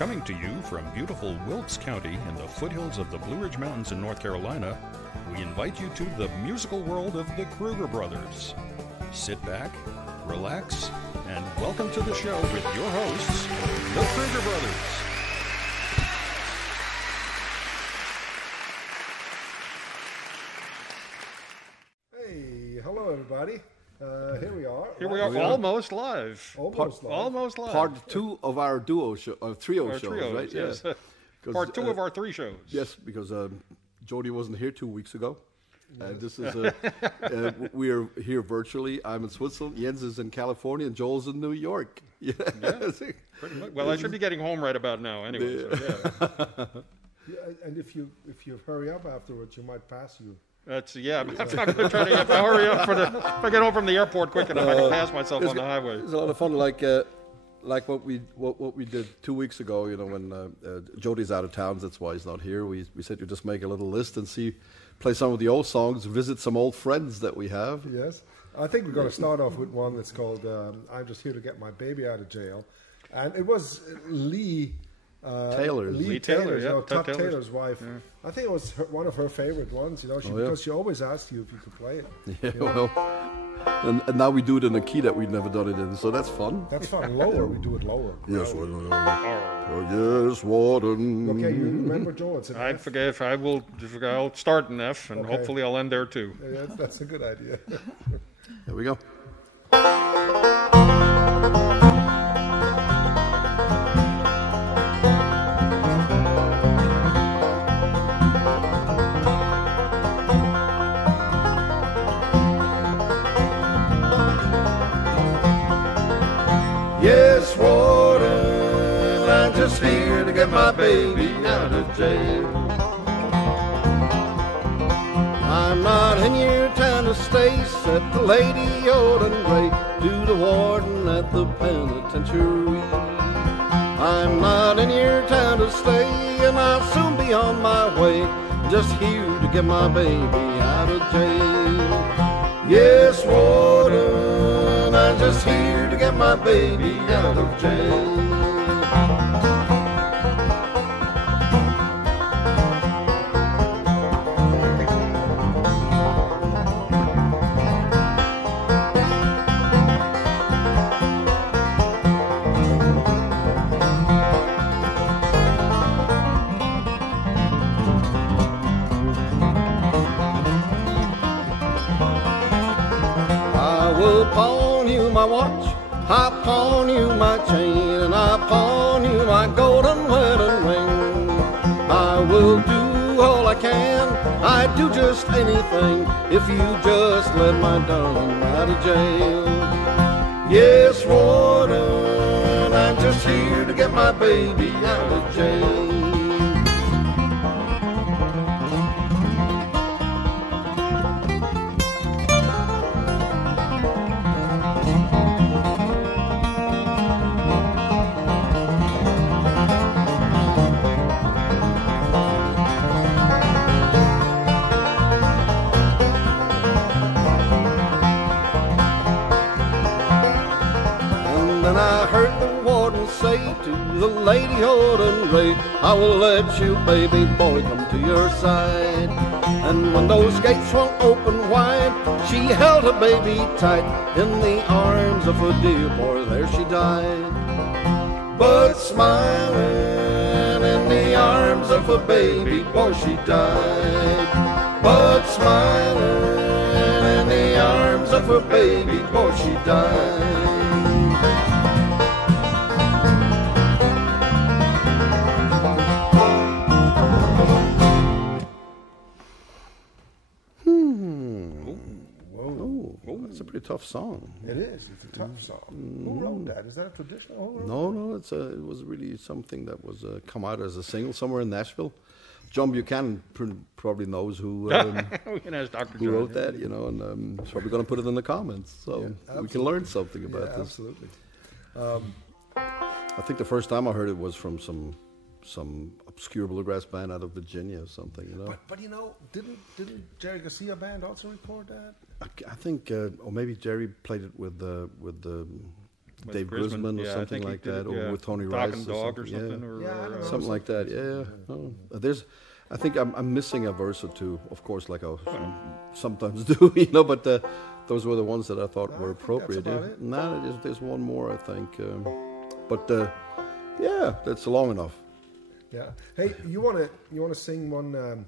Coming to you from beautiful Wilkes County in the foothills of the Blue Ridge Mountains in North Carolina, we invite you to the musical world of the Kruger brothers. Sit back, relax, and welcome to the show with your hosts, the Kruger brothers. Hey, hello everybody. Here we are. Here we are, almost live. Almost live. Part two of our duo show, trio shows, trios, right? Yes. Yeah. Part two of our three shows. Yes, because Jody wasn't here 2 weeks ago. This is we are here virtually. I'm in Switzerland. Jens is in California, and Joel's in New York. Yeah. Pretty much. Well, I should be getting home right about now, anyway. So, yeah. Yeah, and if you hurry up afterwards, you might pass you. That's I'm going to try to hurry up if I get home from the airport quick enough. I can pass myself on the highway. It's a lot of fun, like what we did 2 weeks ago. You know, when Jody's out of town, that's why he's not here. We said you just make a little list and play some of the old songs, visit some old friends that we have. Yes, I think we're going to start off with one that's called "I'm Just Here to Get My Baby Out of Jail," and it was Lee Taylor's, Tut Taylor's wife. Yeah. I think it was one of her favorite ones. You know, because she always asked you if you could play it. Yeah, well, and now we do it in a key that we've never done it in, so that's fun. That's fun. Lower, we do it lower. Yes, yes, Warden. Okay, you remember, Joe? It's I forget. I'll start in F, and hopefully I'll end there too. Yeah, that's a good idea. Here we go. Yes, Warden, I'm just here to get my baby out of jail. I'm not in your town to stay, said the lady Odin Ray to the warden at the penitentiary. I'm not in your town to stay, and I'll soon be on my way, just here to get my baby out of jail. Yes, Warden, I'm just here to get my baby out of jail. I will pawn you my watch, I pawn you my chain, and I pawn you my golden wedding ring. I will do all I can, I'd do just anything, if you just let my darling out of jail. Yes, Warden, I'm just here to get my baby out of jail. To the lady Odin Ray, I will let you, baby boy, come to your side. And when those gates swung open wide, she held her baby tight in the arms of her dear boy, there she died. But smiling in the arms of her baby boy, she died. But smiling in the arms of her baby boy, she died. It's a pretty tough song. It is. It's a tough song. Who wrote that? Is that a traditional? No. It was really something that was come out as a single somewhere in Nashville. John Buchanan probably knows who who wrote that, you know, and he's probably going to put it in the comments, so we can learn something about this. Absolutely. I think the first time I heard it was from some obscure bluegrass band out of Virginia or something, you know. But you know, didn't Jerry Garcia band also record that? I think, or maybe Jerry played it with the Dave Grisman or something like that, or with Tony Rice or something. Something like that. Yeah. Oh. I think I'm missing a verse or two, of course, like I sometimes do, but those were the ones that I thought were appropriate. There's one more, I think. That's long enough. Yeah. Hey, you wanna sing one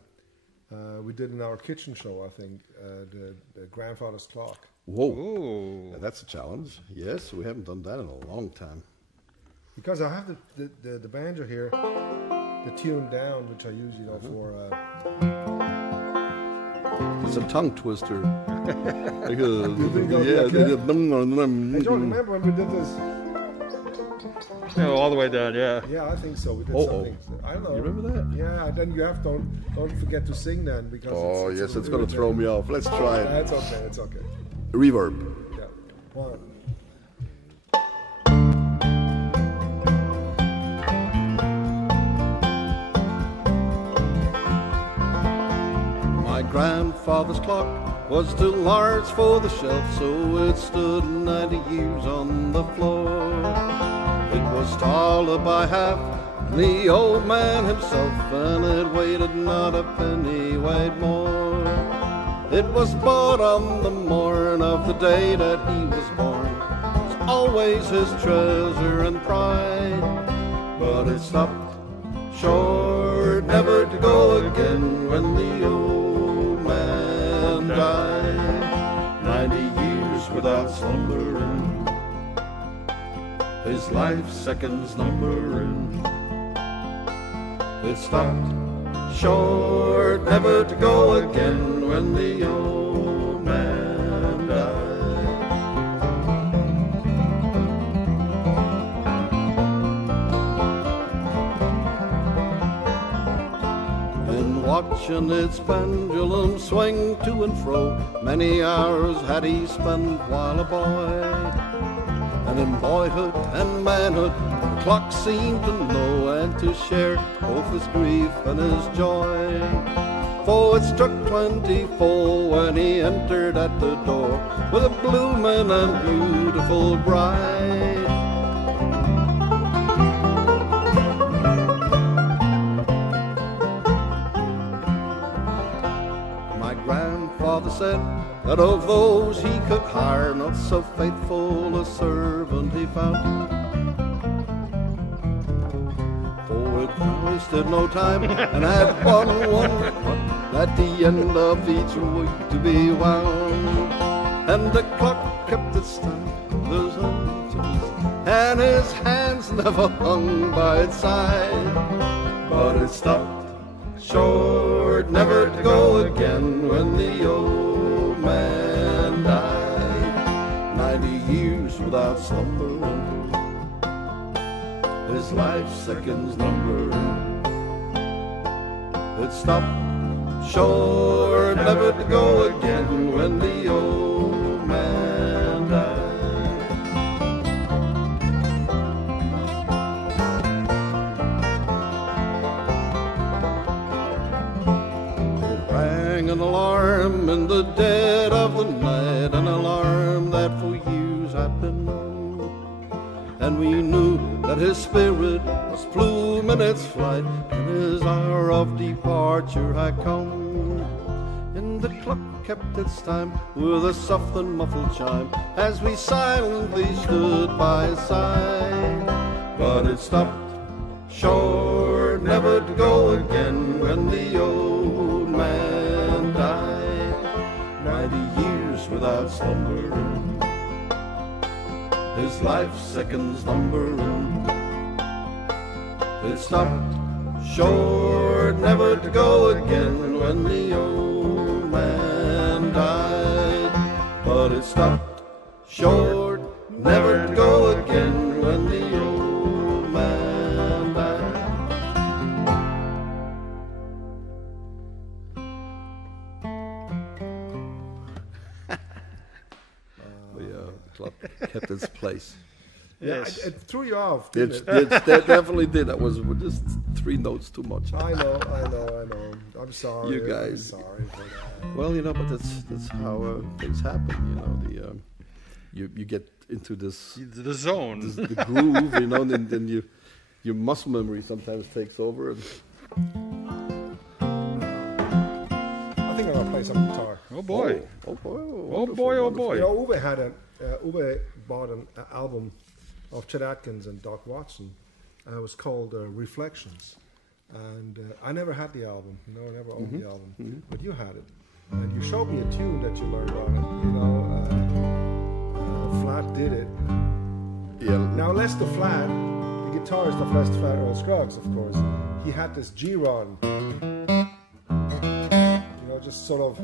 we did in our kitchen show, I think, the Grandfather's Clock. Whoa. Ooh. That's a challenge. Yes, we haven't done that in a long time. Because I have the banjo here, the tune down, which I use, for... It's a tongue twister. Hey, John, remember when we did this? All the way down, yeah. Yeah, I think so. We did something. I don't know. You remember that? Yeah, then you have don't forget to sing then, because it's going to throw me off. Let's try it. It's okay. Reverb. Yeah. One. My grandfather's clock was too large for the shelf, so it stood 90 years on the floor. It was taller by half than the old man himself, and it weighed not a penny, weighed more. It was bought on the morn of the day that he was born. It's always his treasure and pride, but it stopped short, never to go again when the old man died. 90 years without slumbering, his life seconds numbering. It stopped short, never to go again when the old man died. In watching its pendulum swing to and fro, many hours had he spent while a boy. And in boyhood and manhood, the clock seemed to know and to share both his grief and his joy. For it struck 24 when he entered at the door with a blooming and beautiful bride. My grandfather said that of those he could hire, not so faithful a servant he found. For it wasted no time and had one request, at the end of each week to be wound. And the clock kept its time, and his hands never hung by its side. But it stopped short, never to go again when the old man died. 90 years without slumbering, his life seconds numbering. It stopped short, never to go again when the old man died. It rang an alarm in the dead of the night, an alarm that for years had been known. And we knew that his spirit was pluming its flight, and his hour of departure had come. And the clock kept its time with a soft and muffled chime as we silently stood by his side. But it stopped short, never to go again when the old man died. 90 years without slumbering, his life seconds numbering. It stopped short, never to go again when the old man died. But it stopped short, never to go again when the old man died. The clock kept its place. Yes. Yeah, it threw you off, didn't it? It definitely did. That was just 3 notes too much. I know. I'm sorry. You guys. I'm sorry for that. Well, but that's how things happen. You get into this the zone, the groove, you know, and then your muscle memory sometimes takes over. And I think I'm gonna play some guitar. Oh boy! Oh boy! Oh boy! Oh boy! You know, Uwe bought an album of Chet Atkins and Doc Watson. It was called Reflections, and I never had the album. You know, I never owned the album, but you had it, and you showed me a tune that you learned on it. You know, Flatt Did It. Yeah. Now Lester Flatt, the guitarist of Lester Flatt Earl Scruggs, of course, he had this G run. You know, just sort of,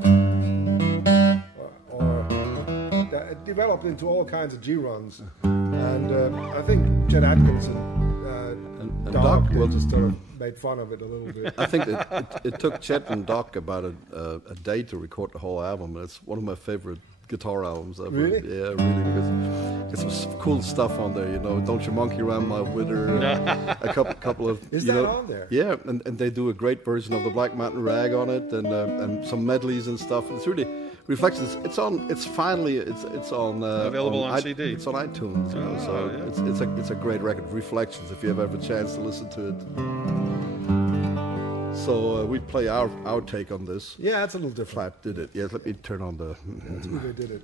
it developed into all kinds of G runs, and I think Chet Atkins and Doc just sort of made fun of it a little bit. I think it took Chet and Doc about a day to record the whole album, and it's one of my favorite guitar albums ever. Really? Yeah, really, because there's some cool stuff on there, you know. Don't You Monkey Around My Wither, a couple of... Is that on there? Yeah, and they do a great version of the Black Mountain Rag on it, and some medleys and stuff. It's really... Reflections. It's on. It's finally. It's on. Available on CD. It's on iTunes. You know, so yeah. it's a great record. Reflections. If you ever have a chance to listen to it. So we play our take on this. Yeah, it's a little different. Flatt Did It. Yes. Let me turn on the. That's who they did it.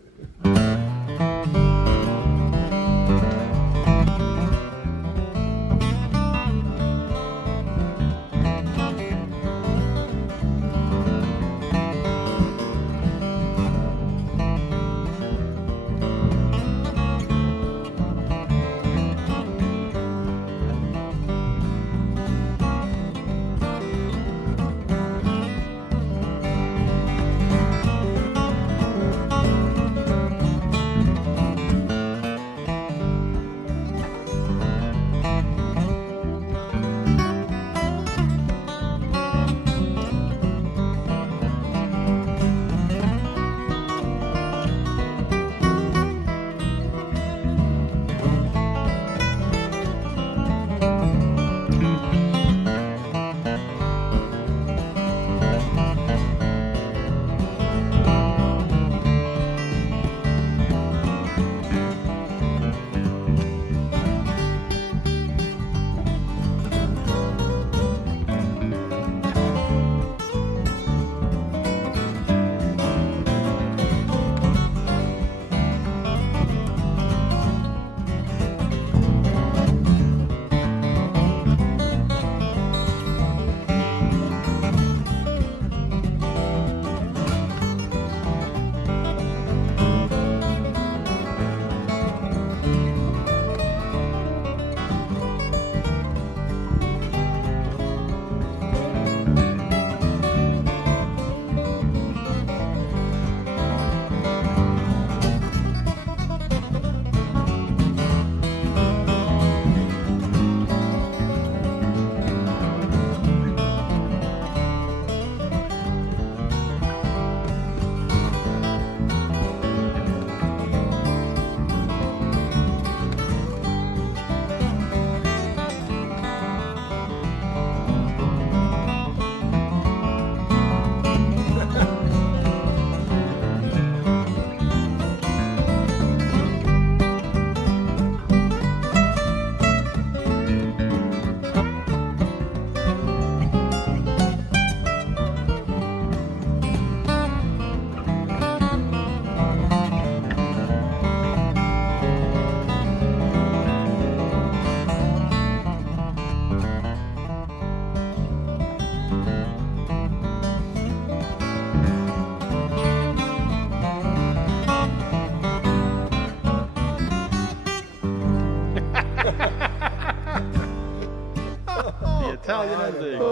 Italian ending.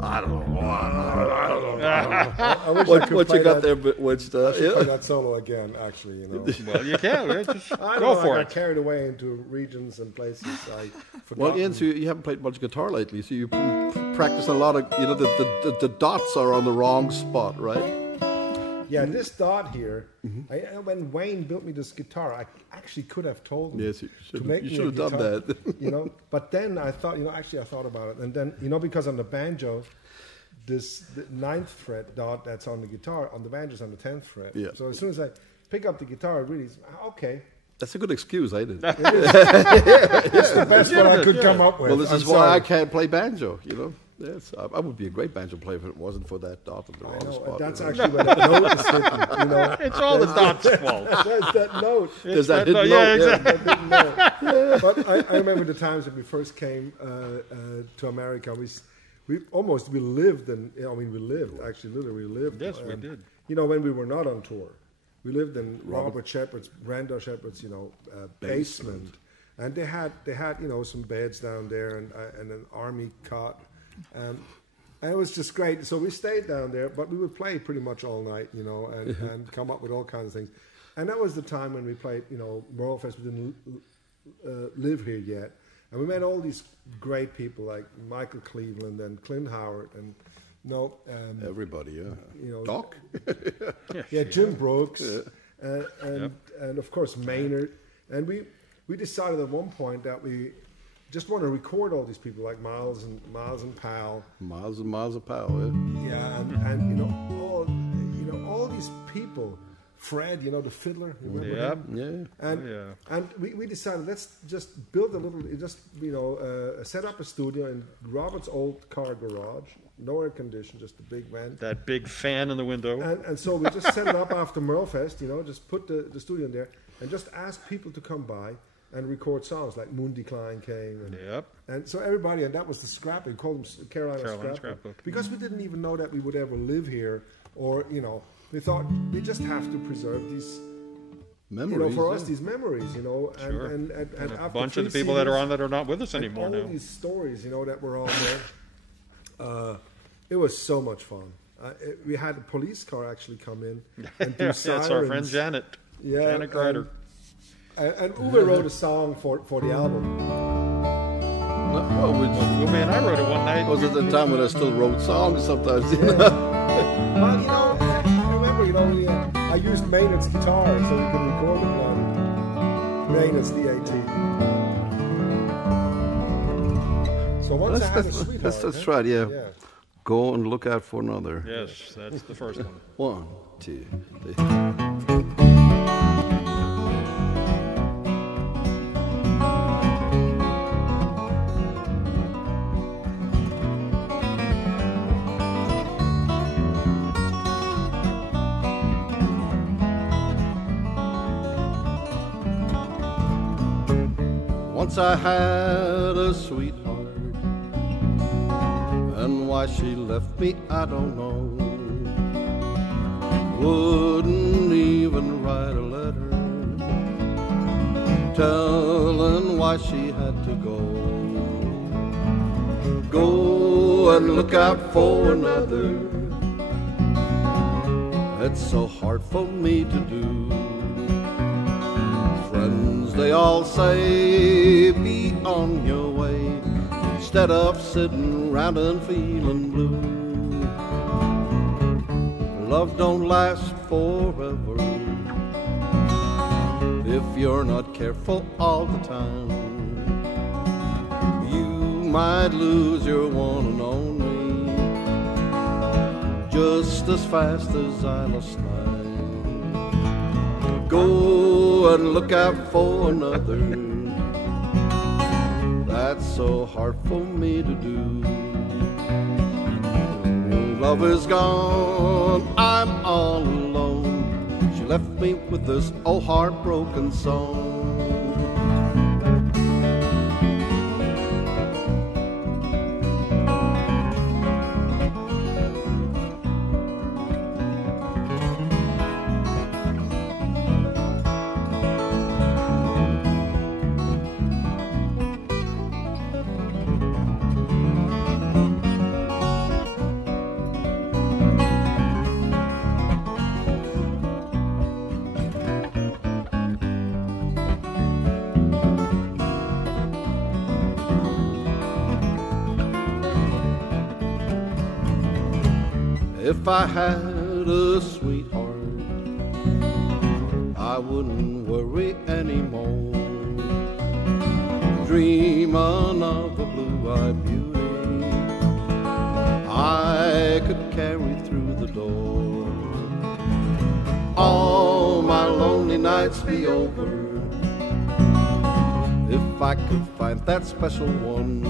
I don't know. I wish I What could you play got that. there, which Play that solo again, actually, you know. Well, you can. Yeah, just I go don't know, for I it. got carried away into regions and places I forgot. Well, Ian, so you haven't played much guitar lately, so you practice a lot of, you know, the dots are on the wrong spot, right? Yeah, this dot here, when Wayne built me this guitar, I actually could have told him Yes, you should make me a have done guitar, that. you know. But then I thought, I thought about it. And then, because on the banjo, the 9th fret dot that's on the guitar, on the banjo is on the 10th fret. Yeah. So as soon as I pick up the guitar, I really, okay. That's a good excuse, ain't it? It's the best one I could come up with. Well, this is why I can't play banjo, you know. Yes, I would be a great banjo player if it wasn't for that dot on the spot. That's actually when the note is hidden, you know. It's all the dot's fault. There's that note. There's that hidden note. Yeah, exactly. Yeah. But I remember the times when we first came to America. We lived in. We lived actually literally lived. Yes, we did. You know, when we were not on tour, we lived in Robert Shepard's, Brenda Shepard's, basement, and they had some beds down there and an army cot. And it was just great. So we stayed down there, but we would play pretty much all night, and come up with all kinds of things. And that was the time when we played, Merlefest. We didn't live here yet. And we met all these great people like Michael Cleveland and Clint Howard and, everybody, yeah. Doc? Jim Brooks, and of course Maynard. And we decided at one point that we just want to record all these people like Miles and Powell. Miles of Powell, yeah. Yeah, and all these people. Fred, the fiddler, remember him? Yeah. And we decided, let's just build a little, set up a studio in Robert's old car garage, no air conditioning, just a big vent. That big fan in the window. And so we just set it up after Merlefest, just put the studio in there and just ask people to come by and record songs like Mundi Klein came. And so everybody, and that was the scrapbook. We called them Carolina Scrapbook. Because we didn't even know that we would ever live here or, we thought we just have to preserve these memories. For us, these memories, Sure. And a bunch of the people that are on that are not with us anymore now. All these stories, that were on there. It was so much fun. We had a police car actually come in and do sirens. That's our friend Janet. Yeah, Janet Greider. And Uwe wrote a song for the album. Uwe and I wrote it one night. Was it the time when I still wrote songs sometimes? Well, I used Maynard's guitar so we could record it on Maynard's D18. So once I had a sweetheart. Let's try it, yeah. Go and look out for another. Yes, that's the first one. 1, 2, 3. Once I had a sweetheart, and why she left me I don't know. Wouldn't even write a letter telling why she had to go. Go and look out for another. It's so hard for me to do. Friends, they all say, be on your way, instead of sitting round and feeling blue. Love don't last forever if you're not careful all the time. You might lose your one and only just as fast as I lost mine. Go and look out for another. That's so hard for me to do. Love is gone, I'm all alone. She left me with this old heartbroken song. If I had a sweetheart, I wouldn't worry anymore. Dreaming of a blue-eyed beauty I could carry through the door. All my lonely nights be over, I could find that special one.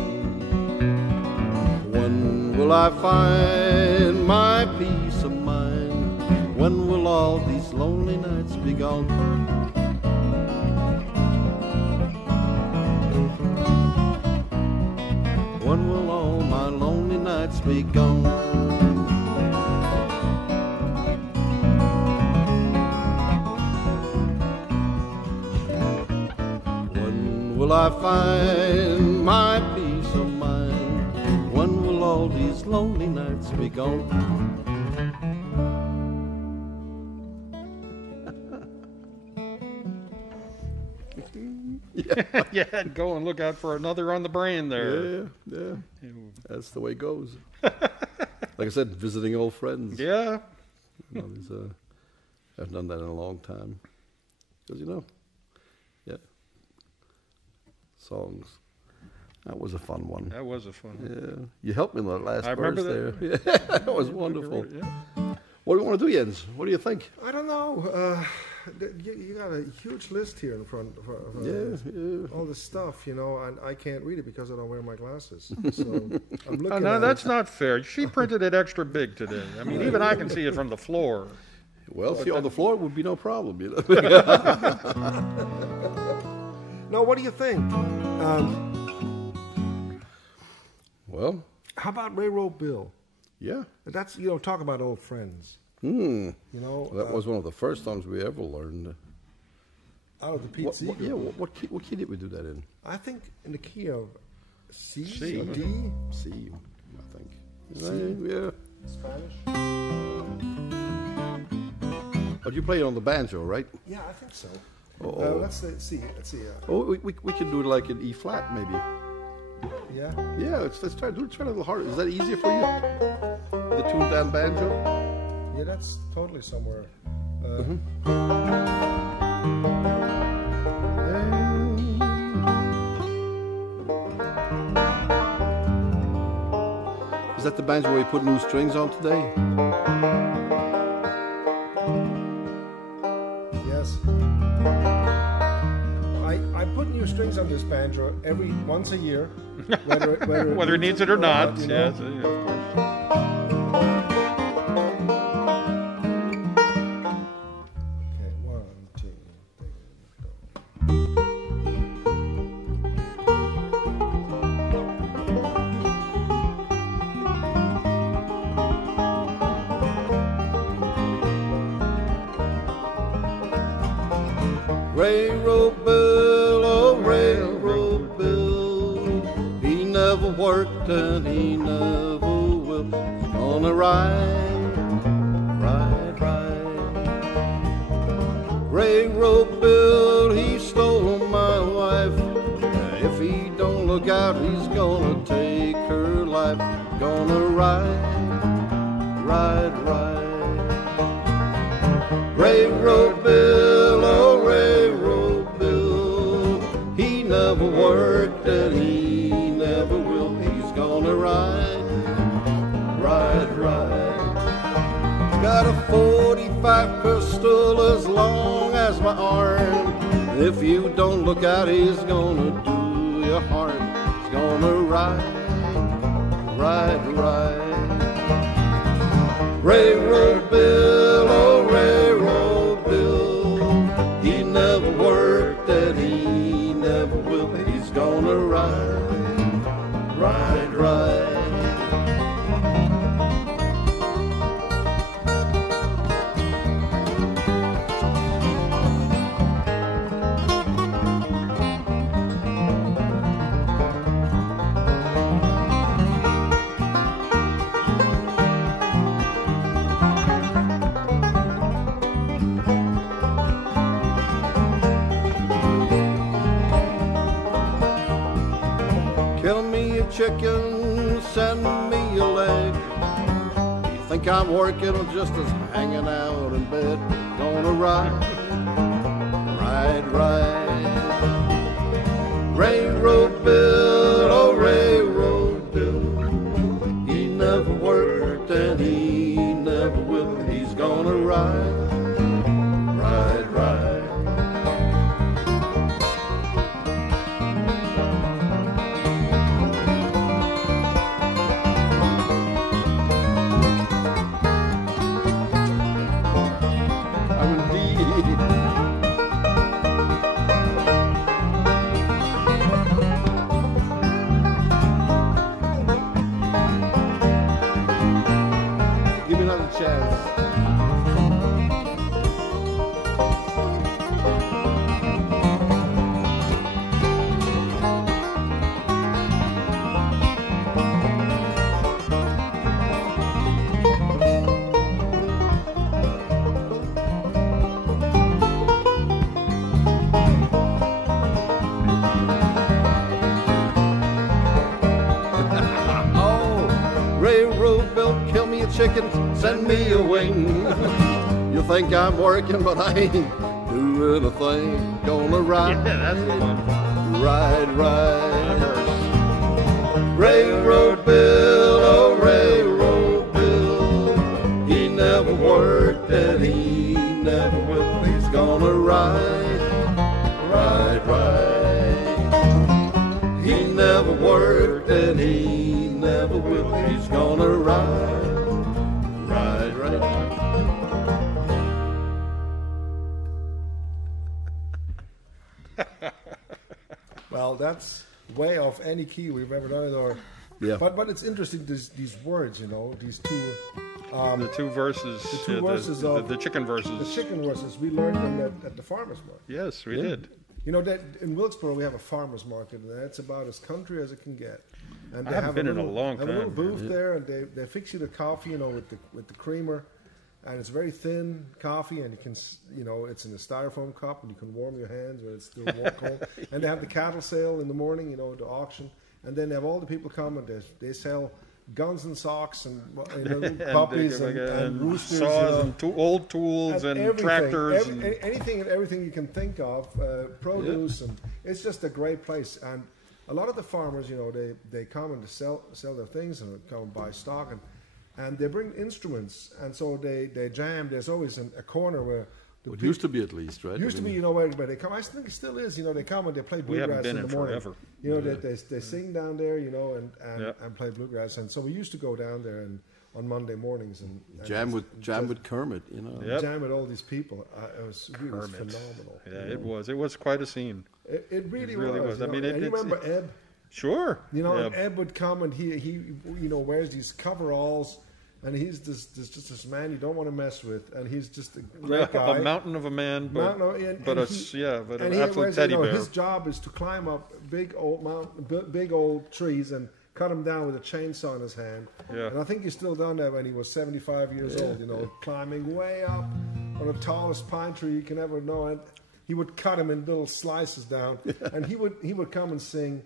When will I find my peace of mind? When will all these lonely nights be gone? When will all my lonely nights be gone? When will I find my peace of mind? When will all these lonely nights be gone? Yeah, go and look out for another on the brain there. Yeah. That's the way it goes. Like I said, visiting old friends. Yeah. I've done that in a long time. Because, songs. That was a fun one. That was a fun one. Yeah. You helped me in the last verse remember there. Yeah, that was wonderful. Yeah. What do you want to do, Jens? What do you think? I don't know. You got a huge list here in front of all this stuff, and I can't read it because I don't wear my glasses. So I'm looking no, at that's not fair. She printed it extra big today. I mean, even I can see it from the floor. Well, see, on the floor would be no problem, No, what do you think? Well, how about Railroad Bill? Yeah. That's, talk about old friends. That was one of the first songs we ever learned. Out of the Pete Seeger. What key did we do that in? I think in the key of C. D? C, I think. C? Yeah. Spanish? But you play it on the banjo, right? Yeah, I think so. Let's see. We could do it like an E flat, maybe. Yeah? Yeah, let's try a little harder. Is that easier for you? The tuned down banjo? Yeah, that's totally somewhere. Is that the banjo where you put new strings on today? Yes. I put new strings on this banjo once a year, whether it needs it or not. Yes, of course. Railroad Bill, oh Railroad Bill, he never worked and he never will. He's gonna ride. Railroad Bill, he stole my wife. If he don't look out, he's gonna take her life. Gonna ride. Railroad Bill, oh Railroad Bill, he never worked and he never will. He's gonna ride. Got a 45 pistol as long as my arm. If you don't look out, he's gonna do you harm. He's gonna ride. Railroad Bill, oh Railroad Bill, he never worked and he never will. He's gonna ride. Kill me a chicken, send me a leg. You think I'm working or just as hanging out in bed? Gonna ride. Railroad Bill, oh Railroad Bill, he never worked and he never will. He's gonna ride. a chance. Chickens, send me a wing. You think I'm working, but I ain't doing a thing. Gonna ride, ride. Railroad Bill, oh Railroad Bill. He never worked and he never will. He's gonna ride. He never worked and he never will. He's gonna ride. Well, that's way off any key we've ever done it, or yeah. But it's interesting these words, you know, these two. The two verses. The two verses of the chicken verses. The chicken verses. We learned them at the farmers market. Yes, we did. You know that in Wilkesboro we have a farmers market, and that's about as country as it can get. And I haven't been in a long time. Have a little booth there, and they fix you the coffee, you know, with the creamer. And it's very thin coffee, and you can, you know, it's in a styrofoam cup, and you can warm your hands when it's still warm, cold. Yeah. And they have the cattle sale in the morning, you know, the auction, and then they have all the people come and they sell guns and socks and puppies and roosters, saws and old tools and tractors, anything and everything you can think of, produce, and it's just a great place. And a lot of the farmers, you know, they come and sell their things and come and buy stock and they bring instruments, and so they jam. There's always a corner where... It used to be, at least, right? Used to be, you know, where they come. I think it still is, you know, they come and they play bluegrass in the morning. Forever. You know, they sing down there, you know, and play bluegrass. And so we used to go down there and on Monday mornings and jam with Kermit, you know. Yep. Jam with all these people. It was phenomenal. Yeah, it was. It was quite a scene. It really was. I mean, you remember Ebb? Sure. You know, and Ebb would come and he you know, wears these coveralls, and he's just this man you don't want to mess with, and he's just a great guy. A mountain of a man, but an absolute teddy bear. His job is to climb up big old trees and cut them down with a chainsaw in his hand. Yeah. And I think he's still done that when he was 75 years old, you know, climbing way up on the tallest pine tree you can ever know. And he would cut them in little slices down, and he would come and sing.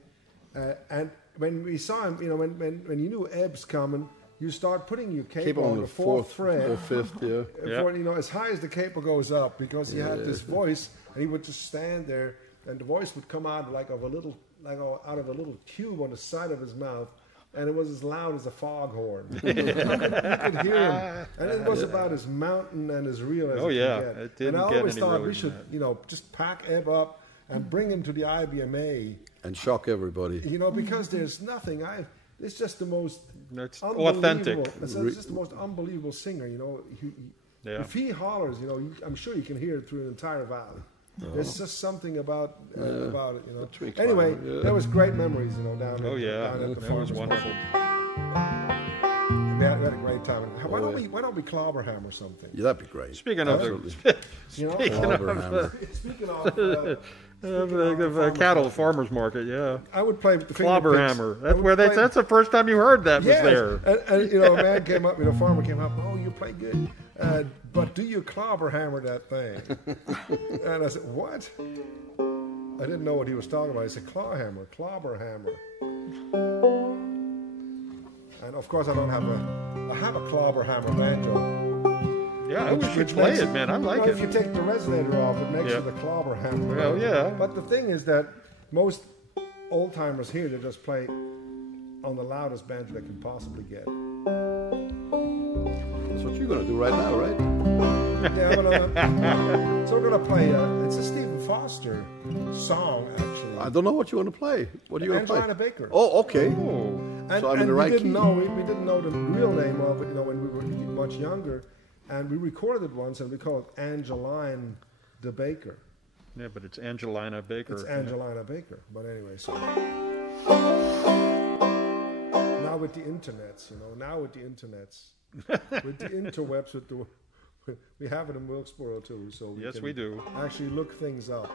And when we saw him, you know, when you knew Ebb's coming, you start putting your cape on the fourth fret, or fifth, you know, as high as the cape goes up, because he had this voice, and he would just stand there, and the voice would come out out of a little tube on the side of his mouth, and it was as loud as a foghorn. You could hear him, and it was about as mountain and as real as it could get. It didn't and I always thought we should, you know, just pack Ebb up and bring him to the IBMA and shock everybody. You know, because there's nothing. It's just the most authentic. It's just the most unbelievable singer. You know, if he hollers, you know, I'm sure you can hear it through an entire valley. There's just something about it. You know. Anyway, there was great memories, you know, down there. Down at the that was wonderful. We had a great time. Why don't we clobberhammer something? Yeah, that'd be great. Speaking of the cattle farmers market, I would play with the clobberhammer. That's the first time you heard that was there. And you know, a man came up, you know, a farmer came up. Oh, you play good, but do you clobberhammer that thing? And I said, what? I didn't know what he was talking about. He said, clobberhammer. And of course, I have a clobberhammer banjo. Yeah, I wish you'd play it, man. I like it. If you take the resonator off, it makes it a clobberhammer. Well, yeah. But the thing is that most old timers here, they just play on the loudest banjo they can possibly get. That's what you're going to do right now, right? So we're going to play. It's a Stephen Foster song, actually. I don't know what you want to play. What are you going to play? Angelina Baker. Oh, okay. Oh. So I'm in the right key. We didn't know the real name of it, you know, when we were much younger. And we recorded it once, and we called it Angelina Baker. Yeah, but it's Angelina Baker. It's Angelina Baker. But anyway, so now with the internets, with the interwebs. We have it in Wilkesboro too, so we do. Actually, look things up.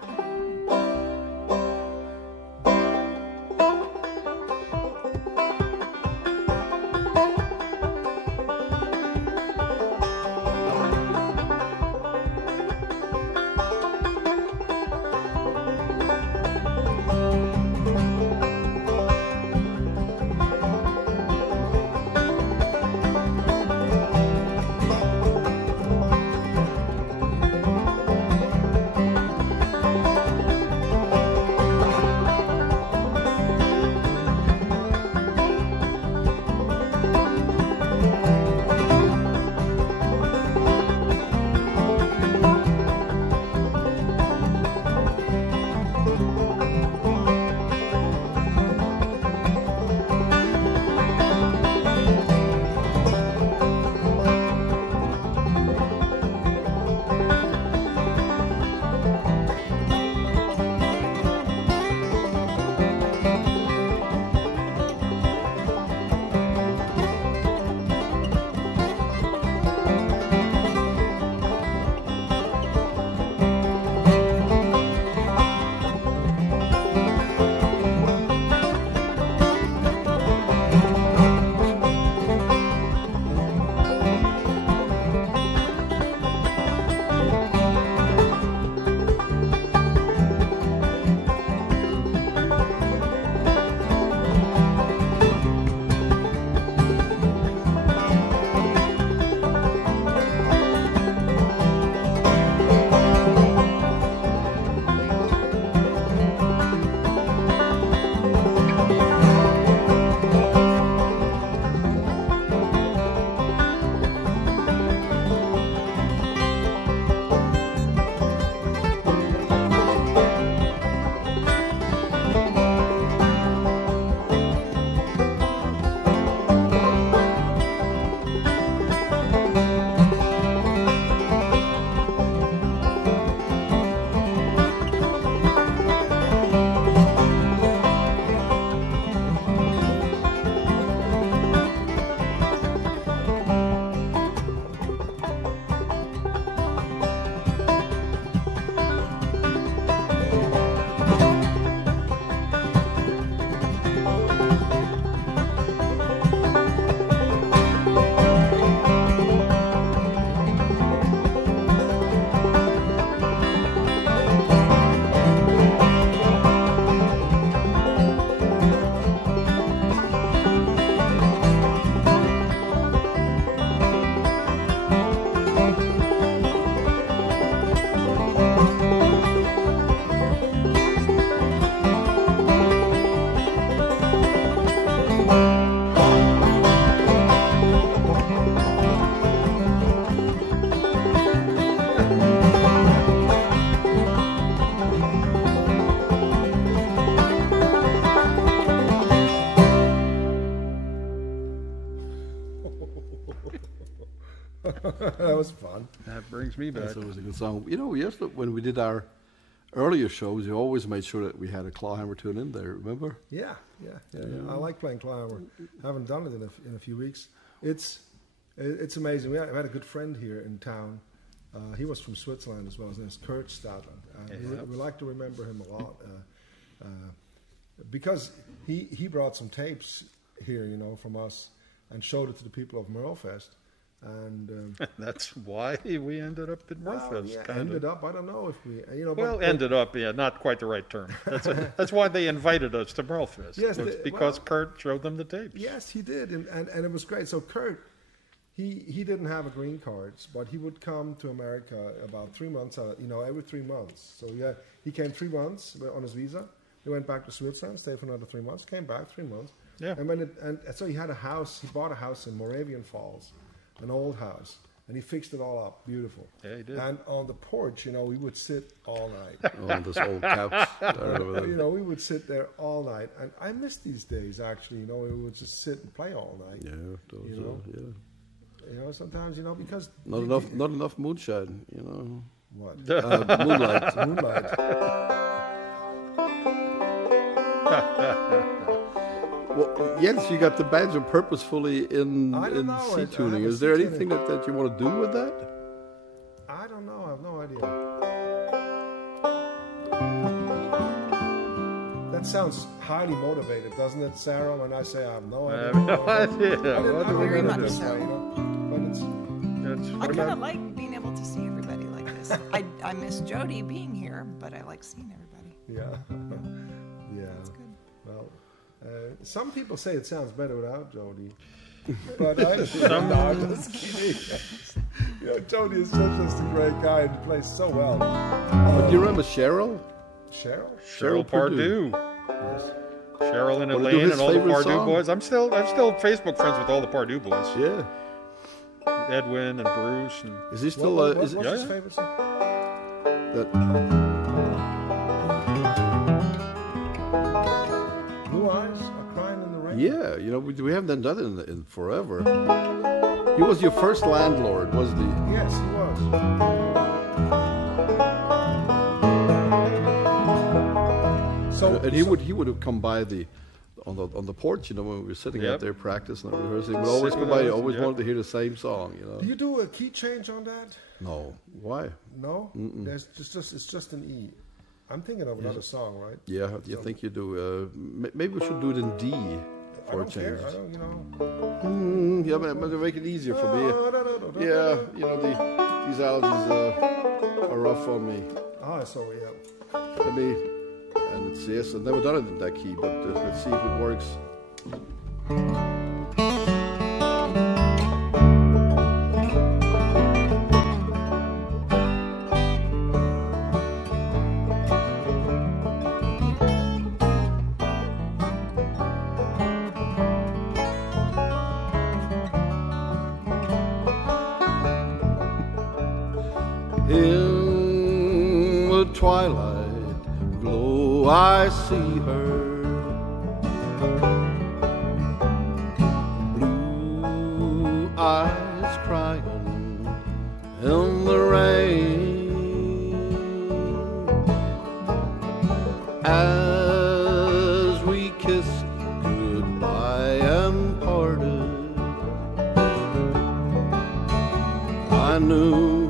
That was fun. That brings me back. That's always a good song. You know, when we did our earlier shows, you always made sure that we had a clawhammer tune in there, remember? Yeah. I like playing clawhammer. I haven't done it in a few weeks. It's amazing. I had a good friend here in town. He was from Switzerland as well. His name is Kurt Stadler. We like to remember him a lot because he brought some tapes here, from us, and showed it to the people of Merlefest. And that's why we ended up at Merlefest. Ended up. I don't know if we, ended up. Yeah, not quite the right term. That's why they invited us to Merlefest. Yes, because Kurt showed them the tapes. Yes, he did, and it was great. So Kurt, he didn't have a green card, but he would come to America about 3 months out. Every 3 months. So he came 3 months on his visa. He went back to Switzerland, stayed for another 3 months, came back 3 months. Yeah. And so he had a house. He bought a house in Moravian Falls, an old house, and he fixed it all up, beautiful. Yeah, he did. And on the porch, we would sit all night. On this old couch. We would sit there all night, and I miss these days. Actually, we would just sit and play all night. Yeah, sometimes because not enough moonshine. What? Moonlight. Well, yes, you got the banjo purposefully in C tuning. Is there anything that you want to do with that? I don't know. I have no idea. That sounds highly motivated, doesn't it, Sarah? When I say I have no idea. Very much so. But it's I kind of like being able to see everybody like this. I miss Jody being here, but I like seeing everybody. Yeah. Yeah. That's good. Well, some people say it sounds better without Jody. But I'm just kidding. You know, Jody is just a great guy and plays so well. But do you remember Cheryl? Cheryl Pardue. Yes. Cheryl and Elaine and all the Pardue boys. I'm still Facebook friends with all the Pardue boys. Yeah. Edwin and Bruce. And is he still? What's his favorite song? Blue Eyes Are Crying in the Rain. Yeah, you know, we haven't done that in forever. He was your first landlord, wasn't he? Yes, he was. And he would have come by on the porch, you know, when we were sitting out there practicing and rehearsing. We'd always come by. Always wanted to hear the same song, you know. Do you do a key change on that? No. Why? No. There's it's just an E. I'm thinking of another song, right? Yeah, you think you do? Maybe we should do it in D for a change. I don't, you know. Yeah, but to make it easier for me. Yeah, you know, these allergies are rough on me. Ah, so yeah. Let me. And it's yes, I've never done it in that key, but let's see if it works. In the twilight glow I see her, blue eyes crying in the rain, as we kissed goodbye and parted. I knew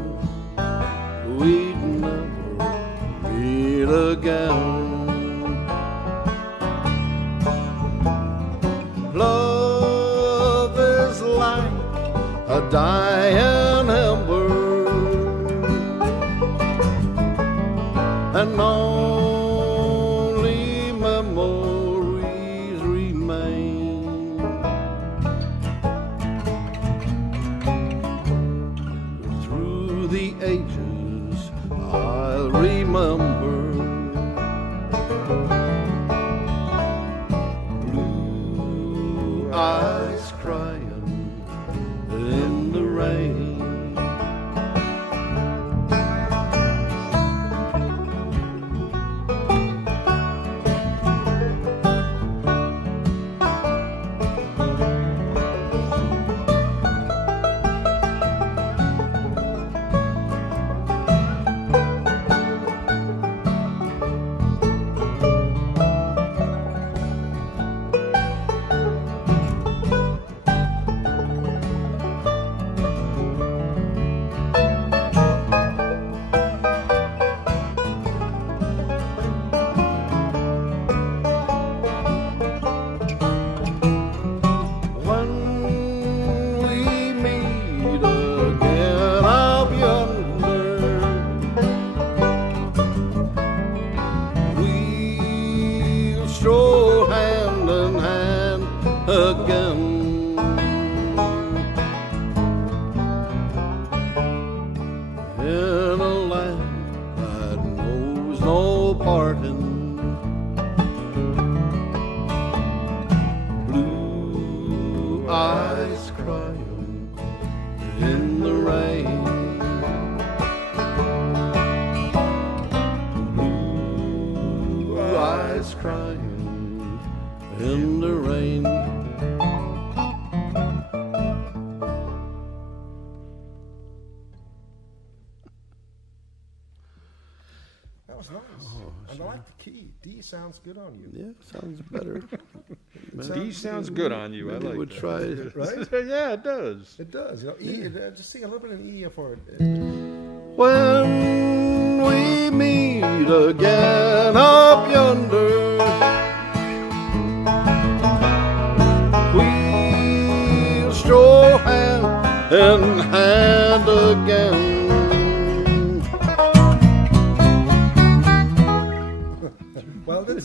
we'd never meet again. Love is like a dying ember, and only memories remain. Through the ages I'll remember. Blue eyes crying in the rain. was nice. And I like the key. D sounds good on you. Yeah, sounds better. D sounds good on you. Maybe I like would that. try it. Right? Yeah, it does. It does. You know, E. Just sing a little bit in E for it. When we meet again up yonder, we'll stroll hand in hand again. Well, it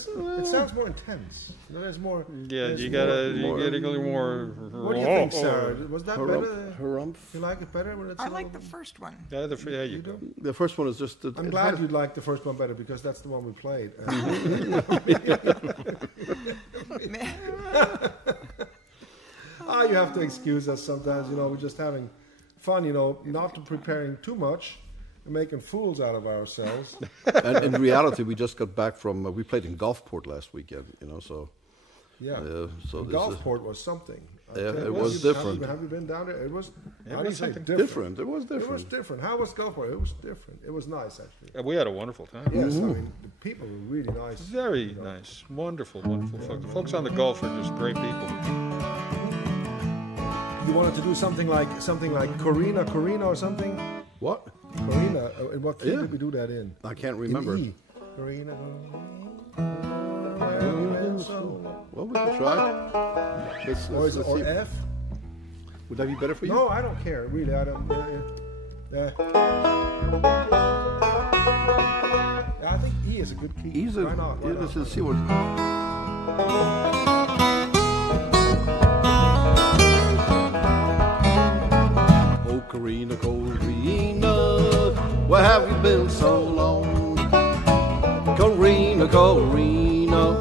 sounds more intense. There's more. Yeah, you gotta go more. What do you think, Sarah? Was that better? Harumph. You like it better when it's? I like the first one. Yeah, you go. The first one is just. I'm glad you liked the first one better because that's the one we played. You have to excuse us sometimes. You know, we're just having fun. You know, not preparing too much. Making fools out of ourselves. And in reality, we just got back from. We played in Gulfport last weekend. You know, so. Yeah. So Gulfport was something. Yeah, it was different. Have you been down there? It was. It was something different. It was different. It was different. How was Gulfport? It was different. It was nice, actually. We had a wonderful time. Yes, I mean the people were really nice. Very nice, wonderful folks. The folks on the Gulf are just great people. You wanted to do something like Corrina or something? What? Corrina. In what key did we do that in? I can't remember. In E. Corrina. Well, we can try. Or F? Would that be better for you? No, I don't care. Really, I don't. I think E is a good key. E's Why not? Why not? Let's see what. Oh, Corrina, Corrina, where have you been so long? Corrina, Corrina,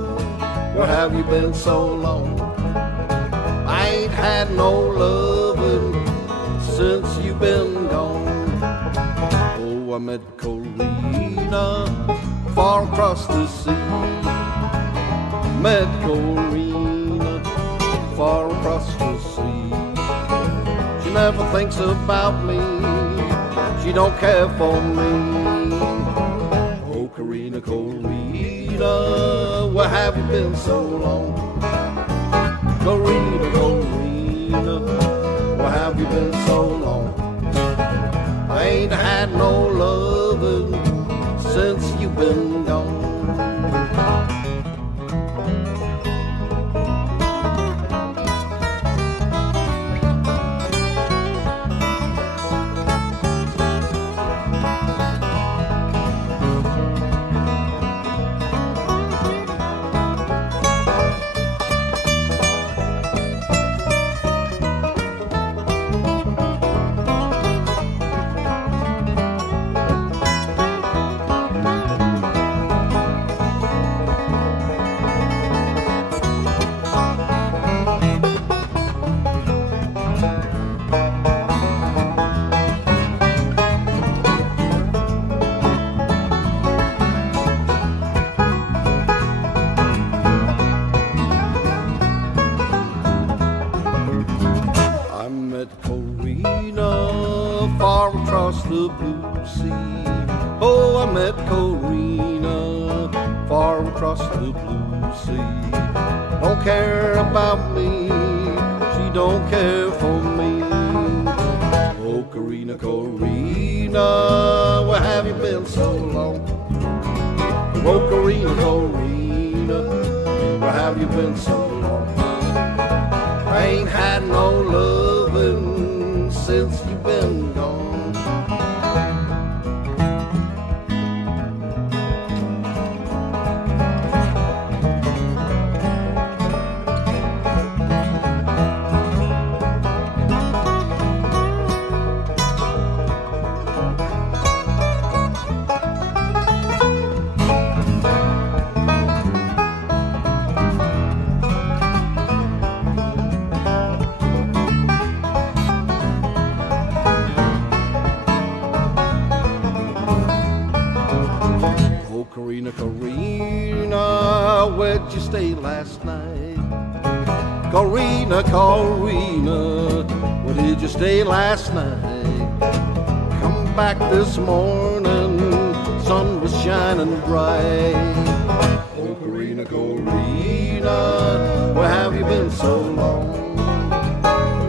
where have you been so long? I ain't had no loving since you've been gone. Oh, I met Corrina far across the sea. Met Corrina far across the sea. She never thinks about me, she don't care for me. Oh, Corrina, Corrina, where have you been so long? Corrina, Corrina, where have you been so long? I ain't had no loving since you've been gone. The blue sea. Oh, I met Corrina far across the blue sea. Don't care about me, she don't care for me. Oh, Corrina, Corrina, where have you been so long? Oh, Corrina, Corrina, where have you been so long? I ain't had no loving since you've been gone. Corrina, Corrina, where'd you stay last night? Corrina, Corrina, where did you stay last night? Come back this morning, sun was shining bright. Oh, Corrina, Corrina, where have you been so long?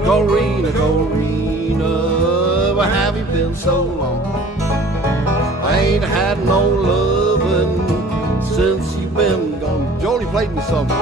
Corrina, Corrina, where have you been so long? I ain't had no lovin' since you've been gone. Jody played me something.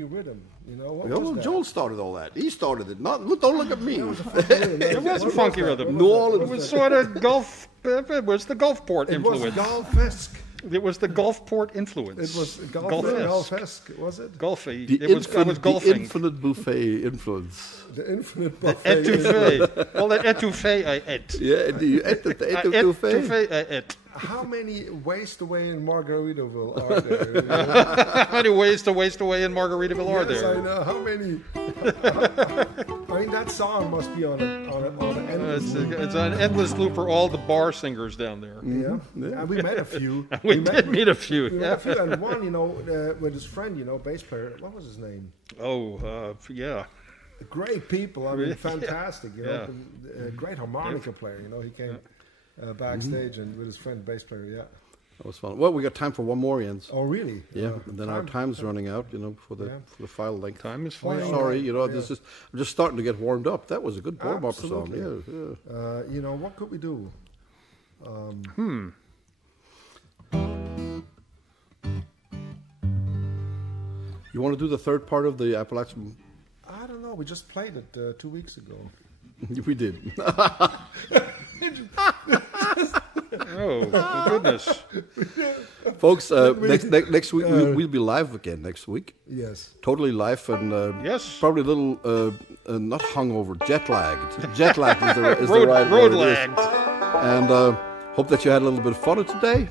Rhythm, you know. Well, Joel started all that. He started it. Don't look at me. It was a funky rhythm. New Orleans. It was sort of Gulf. It was the Gulfport influence. It was Gulf-esque. It was the Gulfport influence. It was Gulf-esque, was it? Golfy. It was golfing. The infinite buffet influence. The infinite buffet. Etouffee. Well, the etouffee I ate. Yeah, you ate the etouffee? Etouffee I ate. How many waste away in Margaritaville are there? You know? How many ways to waste away in Margaritaville are there? Yes, I know. How many? I mean, that song must be on an endless loop. It's an endless loop for all the bar singers down there. Yeah. And we met a few. We did meet a few. We met a few, and one, you know, with his friend, you know, bass player. What was his name? Oh, yeah. Great people. I mean, fantastic. You know, great harmonica player. You know, he came backstage and with his friend, bass player. Yeah. That was fun. Well, we got time for one more, Jens. Oh, really? Yeah. And then our time's running out, you know, for the file length. Time is flying. Sorry, you know, I'm just starting to get warmed up. That was a good warm-up song. Yeah. You know, what could we do? You want to do the third part of the Appalachian? I don't know. We just played it 2 weeks ago. We did. Oh, goodness. Folks, next week we'll be live again next week. Yes. Totally live and yes. Probably a little, not hungover, jet-lagged. Jet-lagged is the right word. Road-lagged. And hope that you had a little bit of fun today.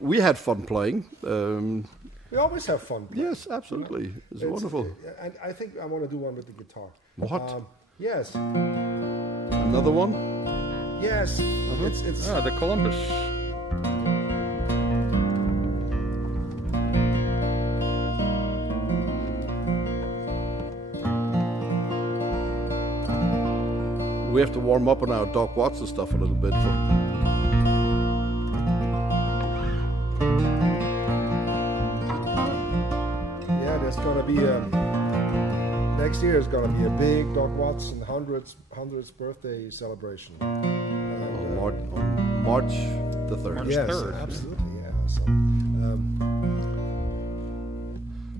We had fun playing. We always have fun playing. Yes, absolutely. It's wonderful. And I think I want to do one with the guitar. What? Yes. Another one? Yes. It's the Columbus. We have to warm up on our Doc Watson stuff a little bit. Yeah, there's going to be next year is going to be a big Doc Watson 100th birthday celebration. On March the 3rd. March yes, 3rd. Absolutely, yeah. So,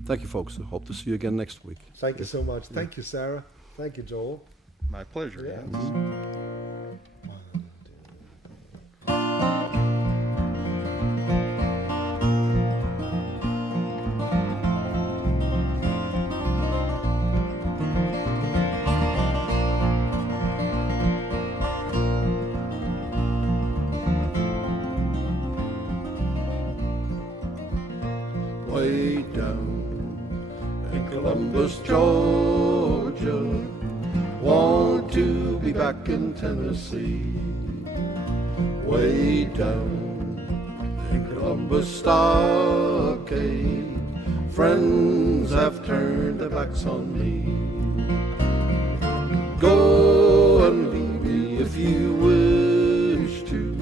thank you, folks. I hope to see you again next week. Thank you so much. Thank you, Sarah. Thank you, Joel. My pleasure. Yes. Way down in Columbus, Georgia, want to be back in Tennessee. Way down in Columbus, Stockade, friends have turned their backs on me. Go and leave me if you wish to.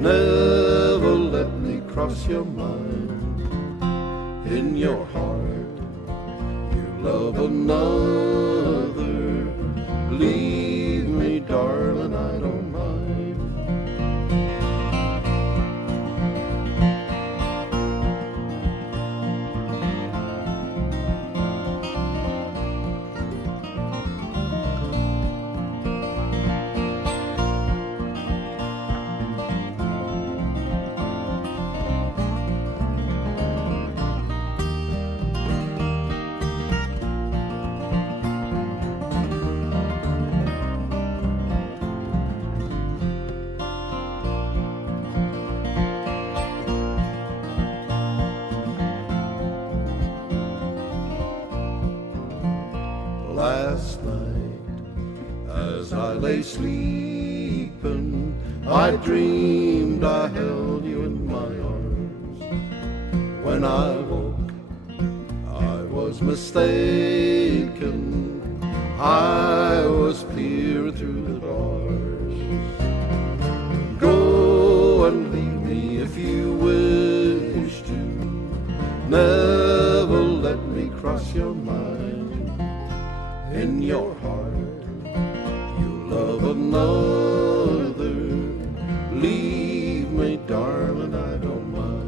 Never let me cross your mind. In your heart, you love another. Leave me, darling, I don't mind. Last night, as I lay sleeping, I dreamed I held you in my arms. When I woke, I was mistaken. I was peering through the bars. Go and leave me if you wish to. Never let me cross your mind. In your heart, you love another. Leave me, darling, I don't mind.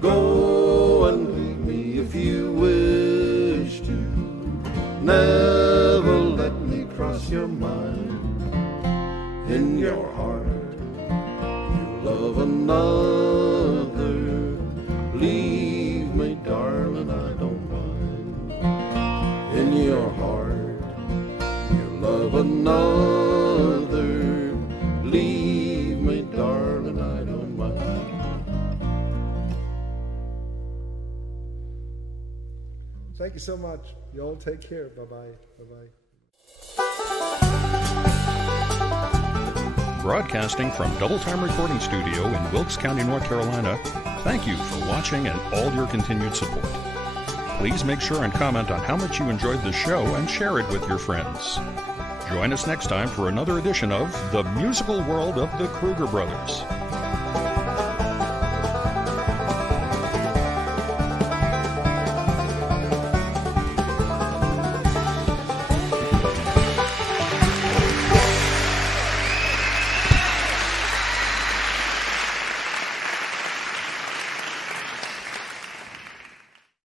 Go and leave me if you wish to. Never let me cross your mind. In your heart, you love another. Leave me, darling, I don't mind. In your heart, you love another. Leave me, darling, I don't mind. Thank you so much. You all take care. Bye-bye. Bye-bye. Broadcasting from Double Time Recording Studio in Wilkes County, North Carolina, thank you for watching and all your continued support. Please make sure and comment on how much you enjoyed the show and share it with your friends. Join us next time for another edition of The Musical World of the Kruger Brothers.